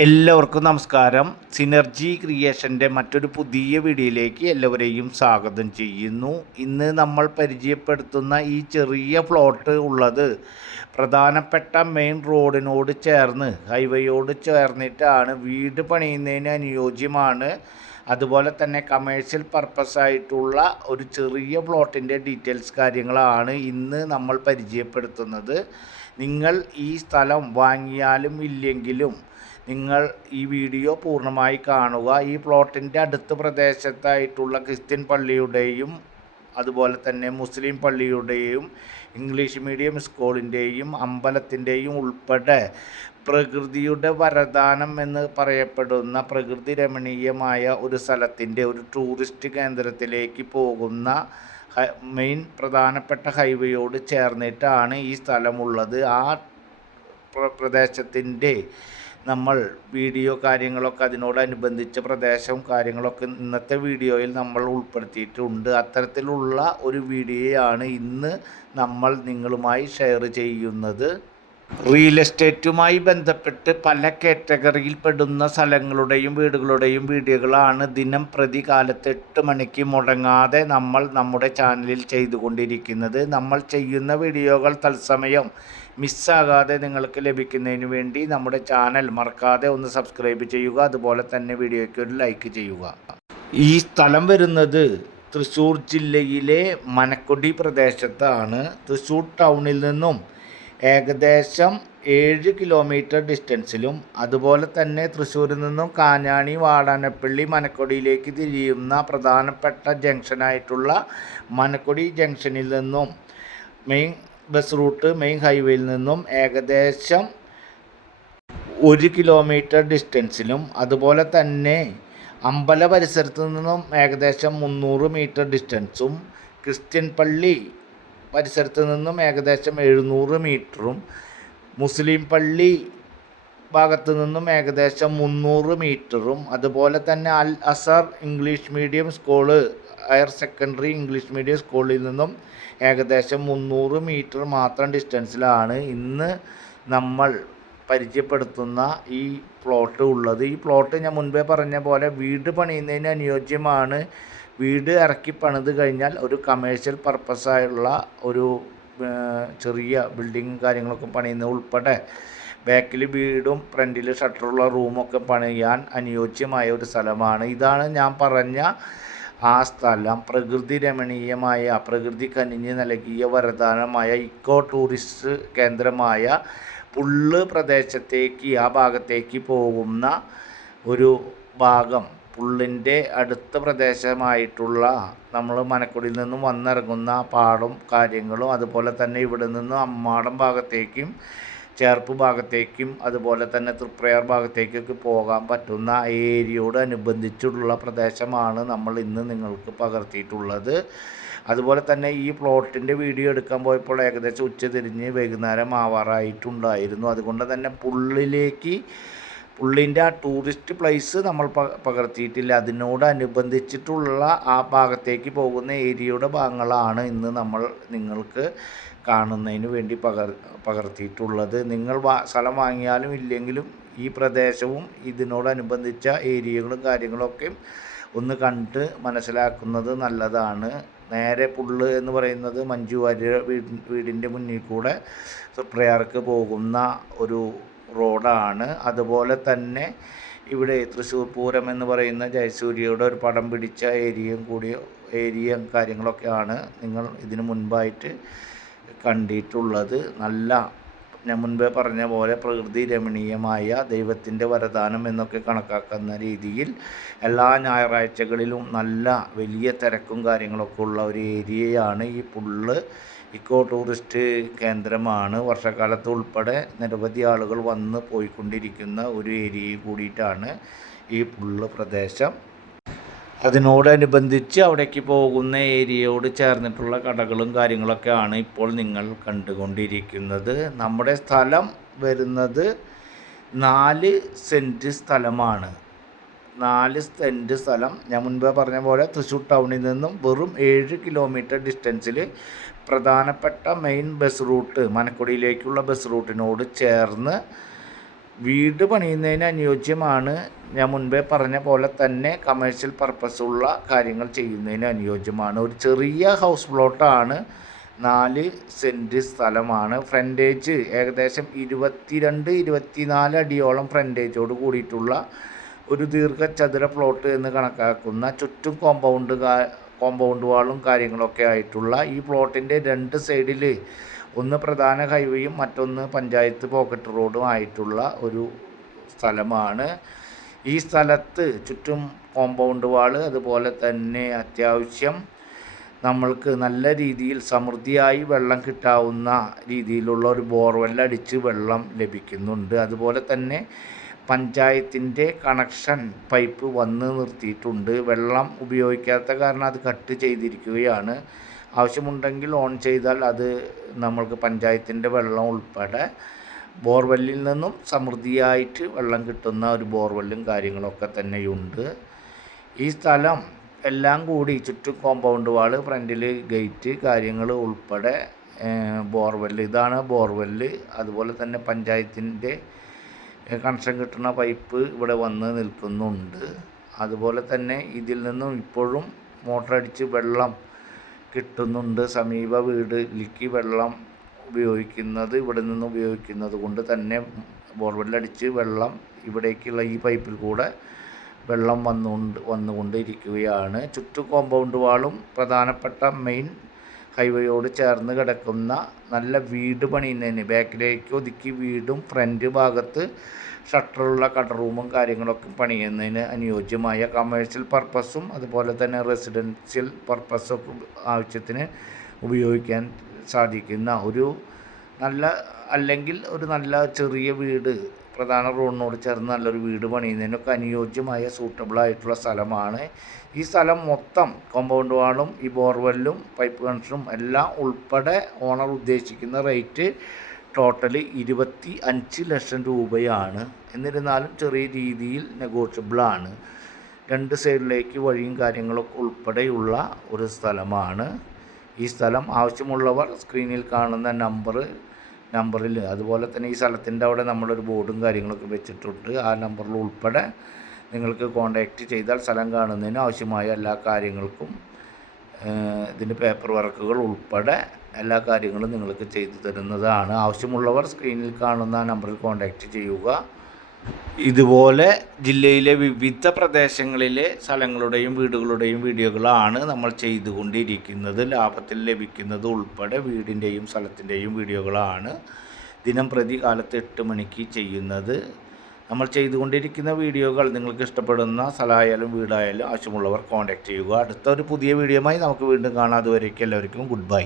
എല്ലാവർക്കും നമസ്കാരം. സിനർജി ക്രിയേഷന്റെ മറ്റൊരു പുതിയ വീഡിയോയിലേക്ക് എല്ലാവരെയും സ്വാഗതം ചെയ്യുന്നു. ഇന്ന് നമ്മൾ പരിചയപ്പെടുത്തുന്ന ഈ ചെറിയ പ്ലോട്ട് ഉള്ളത് പ്രധാനപ്പെട്ട മെയിൻ റോഡിനോട് ചേർന്ന് ഹൈവേയോട് ചേർന്നിട്ടാണ്. വീട് പണിയുന്നതിന് അനുയോജ്യമാണ്. അതുപോലെ തന്നെ കമേഴ്ഷ്യൽ പർപ്പസ് ആയിട്ടുള്ള ഒരു ചെറിയ പ്ലോട്ടിന്റെ ഡീറ്റെയിൽസ് കാര്യങ്ങളാണ് ഇന്ന് നമ്മൾ പരിചയപ്പെടുത്തുന്നത്. നിങ്ങൾ ഈ സ്ഥലം വാങ്ങിയാലും ഇല്ലെങ്കിലും നിങ്ങൾ ഈ വീഡിയോ പൂർണമായി കാണുക. ഈ പ്ലോട്ടിന്റെ അടുത്ത പ്രദേശത്തായിട്ടുള്ള ക്രിസ്ത്യൻ പള്ളിയുടെയും അതുപോലെ തന്നെ മുസ്ലിം പള്ളിയുടെയും ഇംഗ്ലീഷ് മീഡിയം സ്കൂളിന്റെയും അമ്പലത്തിന്റെയും ഉൾപ്പെടെ പ്രകൃതിയുടെ വരദാനം എന്ന് പറയപ്പെടുന്ന പ്രകൃതി രമണീയമായ ഒരു സ്ഥലത്തിന്റെ ഒരു ടൂറിസ്റ്റ് കേന്ദ്രത്തിലേക്ക് പോകുന്ന മെയിൻ പ്രധാനപ്പെട്ട ഹൈവേയോട് ചേർന്നിട്ടാണ് ഈ സ്ഥലമുള്ളത്. ആ പ്ര- പ്രദേശത്തിന്റെ നമ്മൾ വീഡിയോ കാര്യങ്ങളൊക്കെ അതിനോടനുബന്ധിച്ച പ്രദേശവും കാര്യങ്ങളൊക്കെ ഇന്നത്തെ വീഡിയോയിൽ നമ്മൾ ഉൾപ്പെടുത്തിയിട്ടുണ്ട്. അത്തരത്തിലുള്ള ഒരു വീഡിയോയാണ് ഇന്ന് നമ്മൾ നിങ്ങളുമായി ഷെയർ ചെയ്യുന്നത്. റിയൽ എസ്റ്റേറ്റുമായി ബന്ധപ്പെട്ട് പല കാറ്റഗറിയിൽ പെടുന്ന സ്ഥലങ്ങളുടെയും വീടുകളുടെയും വീഡിയോകളാണ് ദിനം പ്രതി കാലത്ത് എട്ട് മണിക്ക് മുടങ്ങാതെ നമ്മൾ നമ്മുടെ ചാനലിൽ ചെയ്തുകൊണ്ടിരിക്കുന്നത്. നമ്മൾ ചെയ്യുന്ന വീഡിയോകൾ തത്സമയം മിസ്സാകാതെ നിങ്ങൾക്ക് ലഭിക്കുന്നതിന് വേണ്ടി നമ്മുടെ ചാനൽ മറക്കാതെ ഒന്ന് സബ്സ്ക്രൈബ് ചെയ്യുക അതുപോലെ തന്നെ വീഡിയോയ്ക്ക് ഒരു ലൈക്ക് ചെയ്യുക. ഈ സ്ഥലം വരുന്നത് തൃശ്ശൂർ ജില്ലയിലെ മനക്കൊടി പ്രദേശത്താണ്. തൃശ്ശൂർ ടൗണിൽ നിന്നും ഏകദേശം ഏഴ് കിലോമീറ്റർ ഡിസ്റ്റൻസിലും അതുപോലെ തന്നെ തൃശ്ശൂരിൽ നിന്നും കാഞ്ഞാണി വാടാനപ്പള്ളി മനക്കൊടിയിലേക്ക് തിരിയുന്ന പ്രധാനപ്പെട്ട ജംഗ്ഷനായിട്ടുള്ള മനക്കൊടി ജംഗ്ഷനിൽ നിന്നും മെയിൻ ബസ് റൂട്ട് മെയിൻ ഹൈവേയിൽ നിന്നും ഏകദേശം ഒരു കിലോമീറ്റർ ഡിസ്റ്റൻസിലും അതുപോലെ തന്നെ അമ്പല പരിസരത്ത് നിന്നും ഏകദേശം മുന്നൂറ് മീറ്റർ ഡിസ്റ്റൻസും ക്രിസ്ത്യൻ പള്ളി പരിസരത്ത് നിന്നും ഏകദേശം എഴുന്നൂറ് മീറ്ററും മുസ്ലിം പള്ളി ഭാഗത്ത് നിന്നും ഏകദേശം മുന്നൂറ് മീറ്ററും അതുപോലെ തന്നെ Al Azhar English medium school higher secondary English medium സ്കൂളിൽ നിന്നും ഏകദേശം മുന്നൂറ് മീറ്റർ മാത്രം ഡിസ്റ്റൻസിലാണ് ഇന്ന് നമ്മൾ പരിചയപ്പെടുത്തുന്ന ഈ പ്ലോട്ട് ഉള്ളത്. ഈ പ്ലോട്ട് ഞാൻ മുൻപേ പറഞ്ഞ പോലെ വീട് പണിയുന്നതിന് അനുയോജ്യമാണ്. വീട് ഇറക്കി പണിത് കഴിഞ്ഞാൽ ഒരു കമേഴ്ഷ്യൽ പർപ്പസായുള്ള ഒരു ചെറിയ ബിൽഡിങ്ങും കാര്യങ്ങളൊക്കെ പണിയുന്നത് ഉൾപ്പെടെ ബാക്കിൽ വീടും ഫ്രണ്ടിൽ ഷട്ടറുള്ള റൂമൊക്കെ പണിയാൻ അനുയോജ്യമായ ഒരു സ്ഥലമാണ്. ഇതാണ് ഞാൻ പറഞ്ഞ ആ പ്രകൃതി രമണീയമായ പ്രകൃതി കനിഞ്ഞ് നൽകിയ വരദാനമായ ഇക്കോ ടൂറിസ്റ്റ് കേന്ദ്രമായ പുള്ള് പ്രദേശത്തേക്ക് ആ ഭാഗത്തേക്ക് പോകുന്ന ഒരു ഭാഗം പുള്ളിന്റെ അടുത്ത പ്രദേശമായിട്ടുള്ള നമ്മൾ മനക്കുടിയിൽ നിന്നും വന്നിറങ്ങുന്ന പാടും കാര്യങ്ങളും അതുപോലെ തന്നെ ഇവിടെ നിന്നും അമ്മാടം ഭാഗത്തേക്കും ചേർപ്പ് ഭാഗത്തേക്കും അതുപോലെ തന്നെ തൃപ്രയാർ ഭാഗത്തേക്കൊക്കെ പോകാൻ പറ്റുന്ന ഏരിയയോട് അനുബന്ധിച്ചുള്ള പ്രദേശമാണ് നമ്മൾ ഇന്ന് നിങ്ങൾക്ക് പകർത്തിയിട്ടുള്ളത്. അതുപോലെ തന്നെ ഈ പ്ലോട്ടിന്റെ വീഡിയോ എടുക്കാൻ പോയപ്പോൾ ഏകദേശം ഉച്ച തിരിഞ്ഞ് വൈകുന്നേരം ആവാറായിട്ടുണ്ടായിരുന്നു. അതുകൊണ്ട് തന്നെ പുള്ളിലേക്ക് പുള്ളിന്റെ ആ ടൂറിസ്റ്റ് പ്ലേസ് നമ്മൾ പകർത്തിയിട്ടില്ല. അതിനോടനുബന്ധിച്ചിട്ടുള്ള ആ ഭാഗത്തേക്ക് പോകുന്ന ഏരിയയുടെ ഭാഗങ്ങളാണ് ഇന്ന് നമ്മൾ നിങ്ങൾക്ക് കാണുന്നതിന് വേണ്ടി പകർ പകർത്തിയിട്ടുള്ളത്. നിങ്ങൾ വാ സ്ഥലം വാങ്ങിയാലും ഇല്ലെങ്കിലും ഈ പ്രദേശവും ഇതിനോടനുബന്ധിച്ച ഏരിയകളും കാര്യങ്ങളൊക്കെ ഒന്ന് കണ്ട് മനസ്സിലാക്കുന്നത് നല്ലതാണ്. നേരെ പുള്ള് എന്ന് പറയുന്നത് മഞ്ജു വാര്യർ വീട് വീടിന്റെ മുന്നിൽ കൂടെ തൃപ്രയാർക്ക് പോകുന്ന ഒരു റോഡാണ്. അതുപോലെ തന്നെ ഇവിടെ തൃശ്ശൂർ പൂരം എന്ന് പറയുന്ന ജയസൂര്യയുടെ ഒരു പടം പിടിച്ച ഏരിയയും കൂടി ഏരിയ കാര്യങ്ങളൊക്കെയാണ്. നിങ്ങൾ ഇതിനു മുൻപായിട്ട് കണ്ടിട്ടുള്ളത്. നല്ല ഞാൻ മുൻപേ പറഞ്ഞ പോലെ പ്രകൃതി രമണീയമായ ദൈവത്തിന്റെ വരദാനം എന്നൊക്കെ കണക്കാക്കുന്ന രീതിയിൽ എല്ലാ ഞായറാഴ്ചകളിലും നല്ല വലിയ തിരക്കും കാര്യങ്ങളൊക്കെ ഉള്ള ഒരു ഏരിയയാണ് ഈ പുള്ള്. ഇക്കോ ടൂറിസ്റ്റ് കേന്ദ്രമാണ്. വർഷക്കാലത്ത് ഉൾപ്പെടെ നിരവധി ആളുകൾ വന്ന് പോയിക്കൊണ്ടിരിക്കുന്ന ഒരു ഏരിയയിൽ കൂടിയിട്ടാണ് ഈ പുള്ള് പ്രദേശം. അതിനോടനുബന്ധിച്ച് അവിടേക്ക് പോകുന്ന ഏരിയയോട് ചേർന്നിട്ടുള്ള കടകളും കാര്യങ്ങളൊക്കെയാണ് ഇപ്പോൾ നിങ്ങൾ കണ്ടുകൊണ്ടിരിക്കുന്നത്. നമ്മുടെ സ്ഥലം വരുന്നത് നാല് സെന്റ് സ്ഥലമാണ്. നാല് സെന്റ് സ്ഥലം. ഞാൻ മുൻപ് പറഞ്ഞ പോലെ തൃശ്ശൂർ ടൗണിൽ നിന്നും വെറും ഏഴ് കിലോമീറ്റർ ഡിസ്റ്റൻസിൽ പ്രധാനപ്പെട്ട മെയിൻ ബസ് റൂട്ട് മനക്കുടിയിലേക്കുള്ള ബസ് റൂട്ടിനോട് ചേർന്ന് വീട് പണിയുന്നതിന് അനുയോജ്യമാണ് ഞാൻ മുൻപേ പറഞ്ഞ പോലെ തന്നെ കമേഴ്ഷ്യൽ പർപ്പസുള്ള കാര്യങ്ങൾ ചെയ്യുന്നതിന് അനുയോജ്യമാണ്. ഒരു ചെറിയ ഹൗസ് പ്ലോട്ടാണ് നാല് സെന്റ് സ്ഥലമാണ്. ഫ്രണ്ടേജ് ഏകദേശം ഇരുപത്തിരണ്ട് ഇരുപത്തിനാല് അടിയോളം ഫ്രണ്ടേജോട് കൂടിയിട്ടുള്ള ഒരു ദീർഘചതുര പ്ലോട്ട് എന്ന് കണക്കാക്കുന്ന ചുറ്റും കോമ്പൗണ്ട് കോമ്പൗണ്ട് വാളും കാര്യങ്ങളൊക്കെ ആയിട്ടുള്ള ഈ പ്ലോട്ടിന്റെ രണ്ട് സൈഡിൽ ഒന്ന് പ്രധാന ഹൈവേയും മറ്റൊന്ന് പഞ്ചായത്ത് പോക്കറ്റ് റോഡും ആയിട്ടുള്ള ഒരു സ്ഥലമാണ്. ഈ സ്ഥലത്ത് ചുറ്റും കോമ്പൗണ്ട് വാൾ അതുപോലെ തന്നെ അത്യാവശ്യം നമ്മൾക്ക് നല്ല രീതിയിൽ സമൃദ്ധിയായി വെള്ളം കിട്ടാവുന്ന രീതിയിലുള്ള ഒരു ബോർവെല്ലടിച്ച് വെള്ളം ലഭിക്കുന്നുണ്ട്. അതുപോലെ തന്നെ പഞ്ചായത്തിന്റെ കണക്ഷൻ പൈപ്പ് വന്ന് നിർത്തിയിട്ടുണ്ട്. വെള്ളം ഉപയോഗിക്കാത്ത കാരണം അത് കട്ട് ചെയ്തിരിക്കുകയാണ്. ആവശ്യമുണ്ടെങ്കിൽ ഓൺ ചെയ്താൽ അത് നമ്മൾക്ക് പഞ്ചായത്തിന്റെ വെള്ളം ഉൾപ്പെടെ ബോർവെല്ലിൽ നിന്നും സമൃദ്ധിയായിട്ട് വെള്ളം കിട്ടുന്ന ഒരു ബോർവെല്ലും കാര്യങ്ങളൊക്കെ തന്നെയുണ്ട്. ഈ സ്ഥലം എല്ലാം കൂടി ചുറ്റും കോമ്പൗണ്ട് വാൾ ഫ്രണ്ടിൽ ഗേറ്റ് കാര്യങ്ങൾ ഉൾപ്പെടെ ബോർവെല്ല്. ഇതാണ് ബോർവെല്ല്. അതുപോലെ തന്നെ പഞ്ചായത്തിന്റെ കണക്ഷൻ കിട്ടുന്ന പൈപ്പ് ഇവിടെ വന്ന് നിൽക്കുന്നുണ്ട്. അതുപോലെ തന്നെ ഇതിൽ നിന്നും ഇപ്പോഴും മോട്ടറടിച്ച് വെള്ളം കിട്ടുന്നുണ്ട്. സമീപ വീട് വീടിലേക്ക് വെള്ളം ഉപയോഗിക്കുന്നത് ഇവിടെ നിന്ന് ഉപയോഗിക്കുന്നത് കൊണ്ട് തന്നെ ബോർവെല്ലടിച്ച് വെള്ളം ഇവിടേക്കുള്ള ഈ പൈപ്പിൽ കൂടെ വെള്ളം വന്നുകൊണ്ട് വന്നുകൊണ്ടിരിക്കുകയാണ്. ചുറ്റു കോമ്പൗണ്ട് വാളും പ്രധാനപ്പെട്ട മെയിൻ ഹൈവേയോട് ചേർന്ന് കിടക്കുന്ന നല്ല വീട് പണിയുന്നതിന് ബാക്കിലേക്ക് ഒതുക്കി വീടും ഫ്രണ്ട് ഭാഗത്ത് ഷട്ടറുള്ള കട റൂമും കാര്യങ്ങളൊക്കെ പണിയുന്നതിന് അനുയോജ്യമായ കമേഴ്ഷ്യൽ പർപ്പസും അതുപോലെ തന്നെ റെസിഡൻഷ്യൽ പർപ്പസൊക്കെ ആവശ്യത്തിന് ഉപയോഗിക്കാൻ സാധിക്കുന്ന ഒരു നല്ല അല്ലെങ്കിൽ ഒരു നല്ല ചെറിയ വീട് പ്രധാന റോഡിനോട് ചേർന്ന് നല്ലൊരു വീട് പണിയുന്നതിനൊക്കെ അനുയോജ്യമായ സൂട്ടബിൾ ആയിട്ടുള്ള സ്ഥലമാണ്. ഈ സ്ഥലം മൊത്തം കോമ്പൗണ്ട് വാളും ഈ ബോർവെല്ലും പൈപ്പ് കണക്ഷനും എല്ലാം ഉൾപ്പെടെ ഓണർ ഉദ്ദേശിക്കുന്ന റേറ്റ് ടോട്ടൽ ഇരുപത്തി അഞ്ച് ലക്ഷം രൂപയാണ്. എന്നിരുന്നാലും ചെറിയ രീതിയിൽ നെഗോഷ്യബിളാണ് രണ്ട് സൈഡിലേക്ക് വഴിയും കാര്യങ്ങളൊക്കെ ഉൾപ്പെടെയുള്ള ഒരു സ്ഥലമാണ്. ഈ സ്ഥലം ആവശ്യമുള്ളവർ സ്ക്രീനിൽ കാണുന്ന നമ്പർ നമ്പറിൽ അതുപോലെ തന്നെ ഈ സ്ഥലത്തിന്റെ അവിടെ നമ്മളൊരു ബോർഡും കാര്യങ്ങളൊക്കെ വെച്ചിട്ടുണ്ട്. ആ നമ്പറിൽ ഉൾപ്പെടെ നിങ്ങൾക്ക് കോൺടാക്റ്റ് ചെയ്താൽ സ്ഥലം കാണുന്നതിന് ആവശ്യമായ എല്ലാ കാര്യങ്ങൾക്കും ഇതിന്റെ പേപ്പർ വർക്കുകൾ ഉൾപ്പെടെ എല്ലാ കാര്യങ്ങളും നിങ്ങൾക്ക് ചെയ്തു തരുന്നതാണ്. ആവശ്യമുള്ളവർ സ്ക്രീനിൽ കാണുന്ന നമ്പറിൽ കോൺടാക്റ്റ് ചെയ്യുക. ഇതുപോലെ ജില്ലയിലെ വിവിധ പ്രദേശങ്ങളിലെ സ്ഥലങ്ങളുടെയും വീടുകളുടെയും വീഡിയോകളാണ് നമ്മൾ ചെയ്തുകൊണ്ടിരിക്കുന്നത്. ലാഭത്തിൽ ലഭിക്കുന്നത് ഉൾപ്പെടെ വീടിന്റെയും സ്ഥലത്തിന്റെയും വീഡിയോകളാണ്. ദിനം പ്രതി കാലത്ത് എട്ട് മണിക്ക് ചെയ്യുന്നത്. നമ്മൾ ചെയ്തുകൊണ്ടിരിക്കുന്ന വീഡിയോകൾ നിങ്ങൾക്ക് ഇഷ്ടപ്പെടുന്ന സ്ഥലമായാലും വീടായാലും ആവശ്യമുള്ളവർ കോൺടാക്റ്റ് ചെയ്യുക. അടുത്ത ഒരു പുതിയ വീഡിയോയുമായി നമുക്ക് വീണ്ടും കാണാം. അതുവരേക്കും എല്ലാവർക്കും ഗുഡ് ബൈ